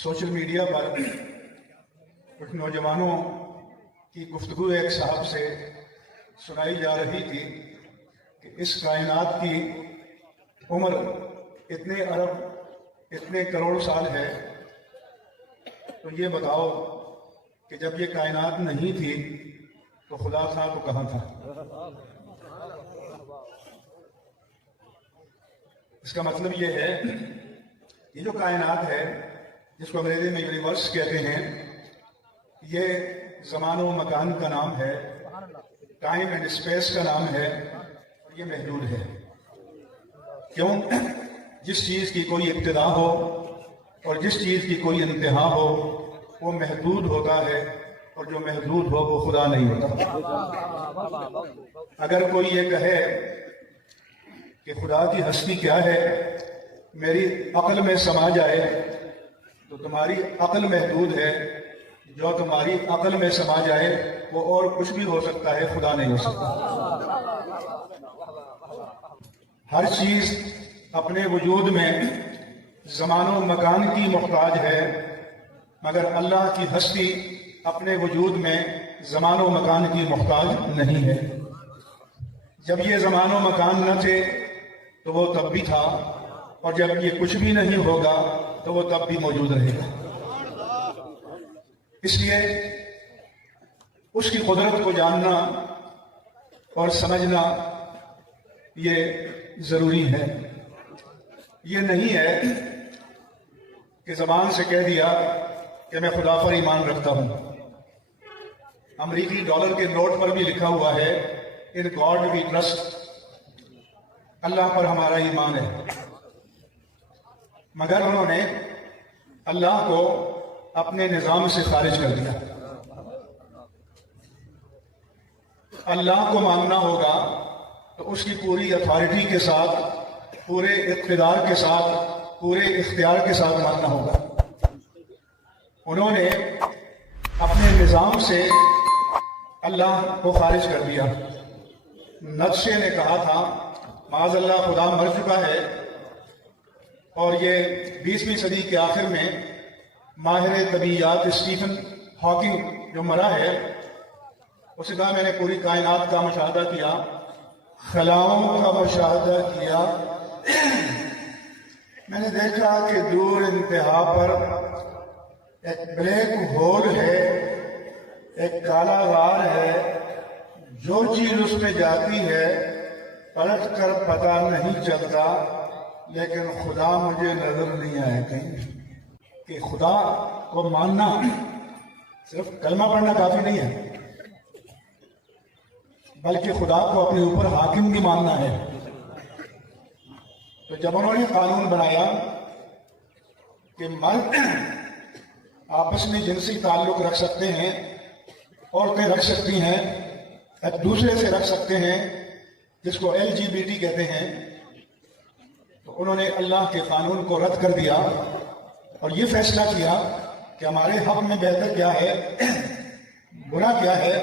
Social media पर कुछ नौजवानों की गुफ्तगू एक साहब से सुनाई जा रही थी कि इस कायनात की उम्र इतने अरब इतने करोड़ साल है, तो ये बताओ कि जब ये कायनात नहीं थी तो खुदा था तो कहाँ था। इसका मतलब ये है, ये जो कायनात है जिसको अंग्रेजी में यूनिवर्स कहते हैं, ये ज़मान व मकान का नाम है, टाइम एंड स्पेस का नाम है, और ये महदूद है। क्यों? जिस चीज़ की कोई इब्तिदा हो और जिस चीज़ की कोई इंतहा हो वो महदूद होता है, और जो महदूद हो वो खुदा नहीं होता। अगर कोई ये कहे कि खुदा की हस्ती क्या है, मेरी अक्ल में समा जाए, तो तुम्हारी अक्ल महदूद है। जो तुम्हारी अक्ल में समा जाए वो और कुछ भी हो सकता है, खुदा नहीं हो सकता। हर चीज अपने वजूद में ज़मानो मकान की मुहताज है, मगर अल्लाह की हस्ती अपने वजूद में ज़मानो मकान की मुहताज नहीं है। जब ये ज़मानो मकान न थे तो वो तब भी था, और जब ये कुछ भी नहीं होगा तो वो तब भी मौजूद रहेगा। इसलिए उसकी कुदरत को जानना और समझना ये जरूरी है। ये नहीं है कि जबान से कह दिया कि मैं खुदा पर ईमान रखता हूं। अमरीकी डॉलर के नोट पर भी लिखा हुआ है, इन गॉड वी ट्रस्ट, अल्लाह पर हमारा ईमान है। मगर उन्होंने अल्लाह को अपने निजाम से खारिज कर दिया। अल्लाह को मानना होगा तो उसकी पूरी अथॉरिटी के साथ, पूरे इख्तियार के साथ, पूरे इख्तियार के साथ मानना होगा। उन्होंने अपने निजाम से अल्लाह को खारिज कर दिया। नक्शे ने कहा था माज़अल्लाह खुदा मर चुका है, और ये 20वीं सदी के आखिर में माहिर तबीयात स्टीफन हॉकिंग जो मरा है, उसने कहा मैंने पूरी कायनात का मुशाहदा किया, खलाओं का मुशाहदा किया, मैंने देखा कि दूर इंतहा पर एक ब्लैक होल है, एक काला गार है, जो चीज उसमें जाती है पलट कर पता नहीं चलता, लेकिन खुदा मुझे नजर नहीं आया कहीं। कि खुदा को मानना सिर्फ कलमा पढ़ना काफी नहीं है, बल्कि खुदा को अपने ऊपर हाकिम भी मानना है। तो जब उन्होंने कानून बनाया कि मर्द आपस में जिनसी ताल्लुक रख सकते हैं, औरतें रख सकती हैं, एक दूसरे से रख सकते हैं, जिसको LGBT कहते हैं, तो उन्होंने अल्लाह के कानून को रद्द कर दिया और ये फैसला किया कि हमारे हक में बेहतर क्या है, बुरा क्या है,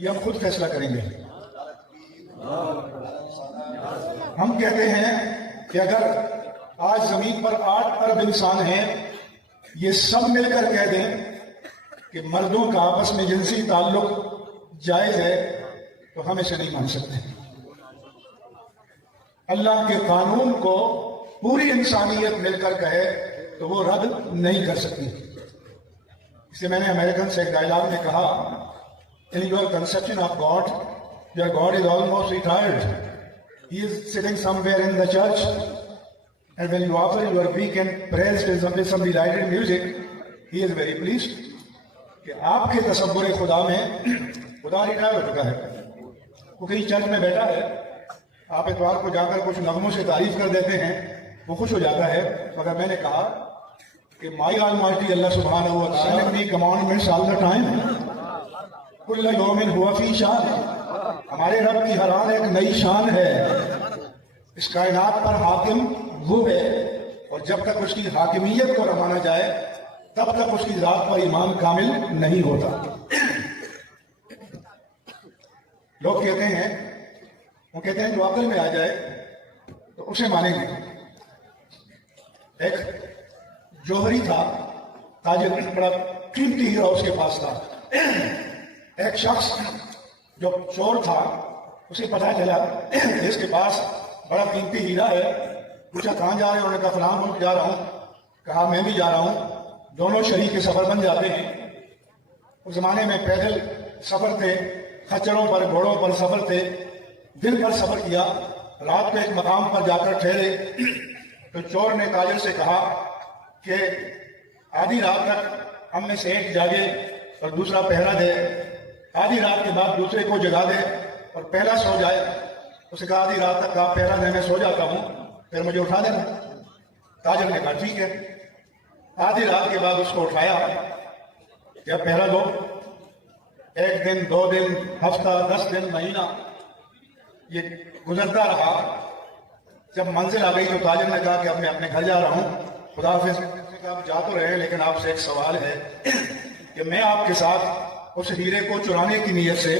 ये हम खुद फैसला करेंगे। हम कहते हैं कि अगर आज जमीन पर 8 अरब इंसान हैं, ये सब मिलकर कह दें कि मर्दों का आपस में जिनसी ताल्लुक जायज है, तो हम इसे नहीं मान सकते। अल्लाह के कानून को पूरी इंसानियत मिलकर कहे तो वो रद्द नहीं कर सकती। इसलिए मैंने अमेरिकन से एक डायलॉग में कहा, in your conception of God, your God is almost retired, he is sitting somewhere in the church, and when you offer your weekend praise with some delighted music, he is very pleased. कि आपके तसव्वुर खुदा में खुदा retire हो चुका है, वो कहीं चर्च में बैठा है, आप इतवार को जाकर कुछ नगमों से तारीफ कर देते हैं, वो खुश हो जाता है। मगर मैंने कहा कि माई ऑलमाइटी अल्लाह सुब्हानहू व तआला की कमांडमेंट्स ऑल द टाइम, कुल्ल यौमिन हुवा फी शान, हमारे रब की हर आन एक नई शान है। इस कायनात पर हाकिम वो है, और जब तक उसकी हाकिमियत को न माना जाए तब तक उसकी जात पर ईमान कामिल नहीं होता। लोग कहते हैं, वो कहते हैं जो अकल में आ जाए तो उसे मानेंगे। एक जौहरी था, تاجر بڑا قیمتی ہیرا اس کے پاس تھا. ایک شخص جو چور تھا اسے پتا چلا اس کے پاس بڑا قیمتی ہیرا ہے. پوچھا کہاں جا رہے ہیں؟ انہوں نے کہا فلاں ملک جا رہا ہوں. کہا میں بھی جا رہا ہوں. دونوں شریک سفر بن جاتے ہیں. اس زمانے میں پیدل سفر تھے, خچروں پر گھوڑوں پر سفر تھے. دن بھر سفر کیا, رات کو ایک مقام پر جا کر ٹھہرے تو چور نے تاجر سے کہا کہ آدھی رات تک ہم میں سے ایک جاگے اور دوسرا پہرا دے, آدھی رات کے بعد دوسرے کو جگا دے اور پہلا سو جائے. اس نے کہا آدھی رات تک آپ پہرا دے, میں سو جاتا ہوں, پھر مجھے اٹھا دینا. تاجر نے کہا ٹھیک ہے. آدھی رات کے بعد اس کو اٹھایا کہ اب پہرا دو. ایک دن, 2 دن, ہفتہ, 10 دن, مہینہ یہ گزرتا رہا. جب منزل آ گئی تو تاجر نے کہا کہ اب میں اپنے گھر جا رہا ہوں, خدا حافظ. آپ جا تو رہے لیکن آپ سے ایک سوال ہے کہ میں آپ کے ساتھ اس ہیرے کو چرانے کی نیت سے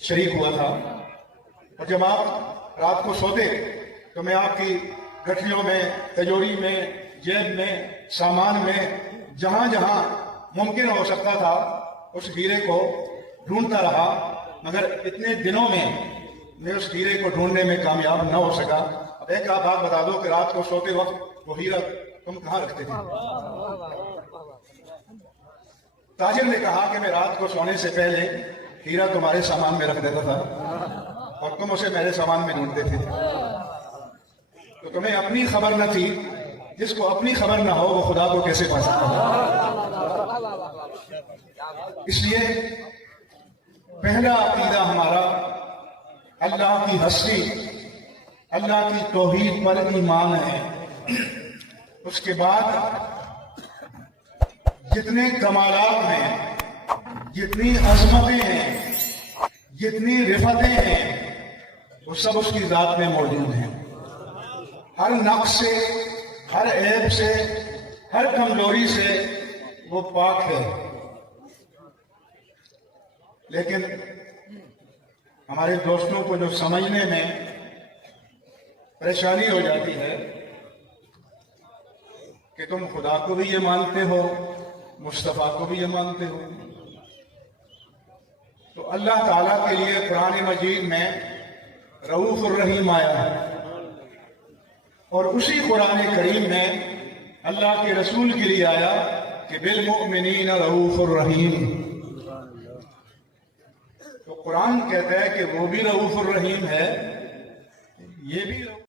شریک ہوا تھا, اور جب آپ رات کو سوتے تو میں آپ کی گٹھلیوں میں, تجوری میں, جیب میں, سامان میں, جہاں جہاں ممکن ہو سکتا تھا اس ہیرے کو ڈھونڈتا رہا, مگر اتنے دنوں میں اس ہیرے کو ڈھونڈنے میں کامیاب نہ ہو سکا. اب ایک آپ بات بتا دو کہ رات کو سوتے وقت وہ ہیرا تم کہاں رکھتے تھے؟ تاجر نے کہا کہ میں رات کو سونے سے پہلے ہیرا تمہارے سامان میں رکھ دیتا تھا اور تم اسے میرے سامان میں ڈھونڈتے تھے. تو تمہیں اپنی خبر نہ تھی. جس کو اپنی خبر نہ ہو وہ خدا کو کیسے پا سکتا ہے؟ اس لیے پہلا عقیدہ ہمارا اللہ کی ہستی, اللہ کی توحید پر ایمان ہے. اس کے بعد جتنے کمالات ہیں, جتنی عظمتیں ہیں, جتنی رفتیں ہیں, وہ سب اس کی ذات میں موجود ہیں. ہر نقص سے, ہر عیب سے, ہر کمزوری سے وہ پاک ہے. لیکن ہمارے دوستوں کو جو سمجھنے میں پریشانی ہو جاتی ہے کہ تم خدا کو بھی یہ مانتے ہو, مصطفیٰ کو بھی یہ مانتے ہو. تو اللہ تعالیٰ کے لیے قرآن مجید میں رؤوف الرحیم آیا ہے, اور اسی قرآن کریم میں اللہ کے رسول کے لیے آیا کہ بالمؤمنین رؤوف الرحیم. تو قرآن کہتا ہے کہ وہ بھی رؤوف الرحیم ہے, یہ بھی